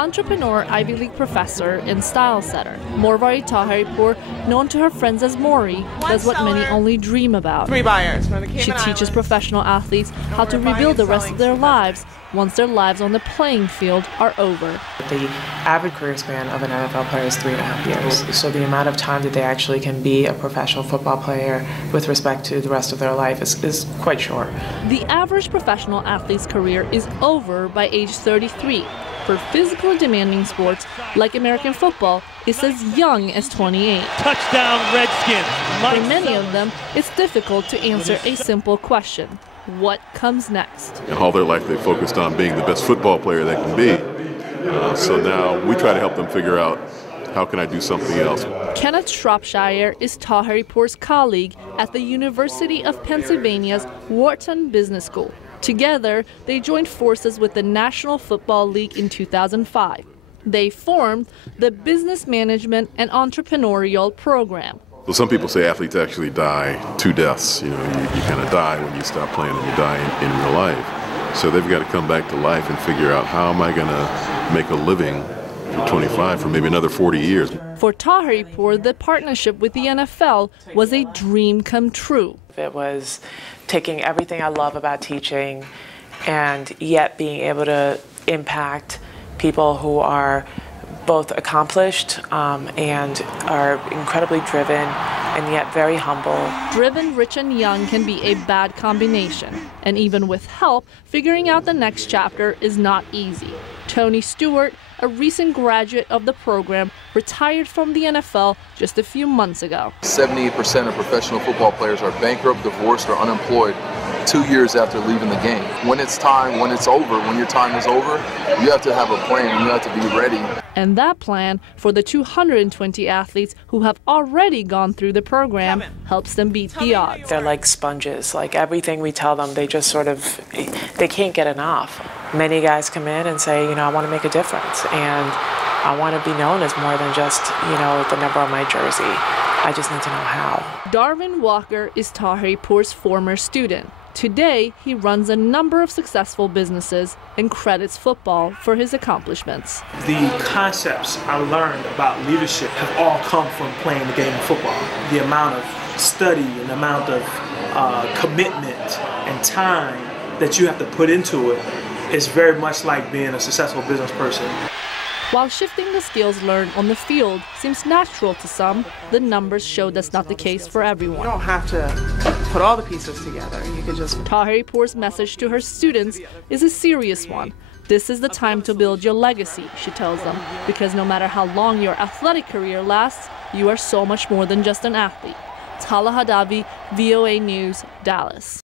entrepreneur, Ivy League professor, and style setter. Morvari Taheripour, known to her friends as Maury, does what many only dream about. 3 buyers from the Cayman She teaches Islands. professional athletes how to rebuild the rest of their lives once their lives on the playing field are over. The average career span of an NFL player is 3.5 years. So the amount of time that they actually can be a professional football player with respect to the rest of their life is quite short. The average professional athlete's career is over by age 33. For physical demanding sports like American football, it's as young as 28. Touchdown, Redskins. For many of them, it's difficult to answer a simple question: what comes next? And all their life they focused on being the best football player they can be. So now we try to help them figure out, how can I do something else? Kenneth Shropshire is Taheripour's colleague at the University of Pennsylvania's Wharton Business School. Together, they joined forces with the National Football League in 2005. They formed the Business Management and Entrepreneurial Program. So some people say athletes actually die 2 deaths. You kind of die when you stop playing and you die in real life. So they've got to come back to life and figure out, how am I going to make a living for 25, for maybe another 40 years. For Taheripour, the partnership with the NFL was a dream come true. It was taking everything I love about teaching and yet being able to impact people who are both accomplished and are incredibly driven and yet very humble. Driven, rich, and young can be a bad combination. And even with help, figuring out the next chapter is not easy. Tony Stewart, a recent graduate of the program, retired from the NFL just a few months ago. 78% of professional football players are bankrupt, divorced, or unemployed 2 years after leaving the game. When it's time, when it's over, when your time is over, you have to have a plan and you have to be ready. And that plan, for the 220 athletes who have already gone through the program, helps them beat the odds. They're like sponges. Like everything we tell them, they just they can't get enough. Many guys come in and say, I want to make a difference, and I want to be known as more than just, the number on my jersey. I just need to know how. Darwin Walker is Taheripour's former student. Today, he runs a number of successful businesses and credits football for his accomplishments. The concepts I learned about leadership have all come from playing the game of football. The amount of study and the amount of commitment and time that you have to put into it is very much like being a successful business person. While shifting the skills learned on the field seems natural to some, the numbers show that's not the case for everyone. You don't have to put all the pieces together. You could just... Taheripour's message to her students is a serious one. This is the time to build your legacy, she tells them, because no matter how long your athletic career lasts, you are so much more than just an athlete. Tala Hadavi, VOA News, Dallas.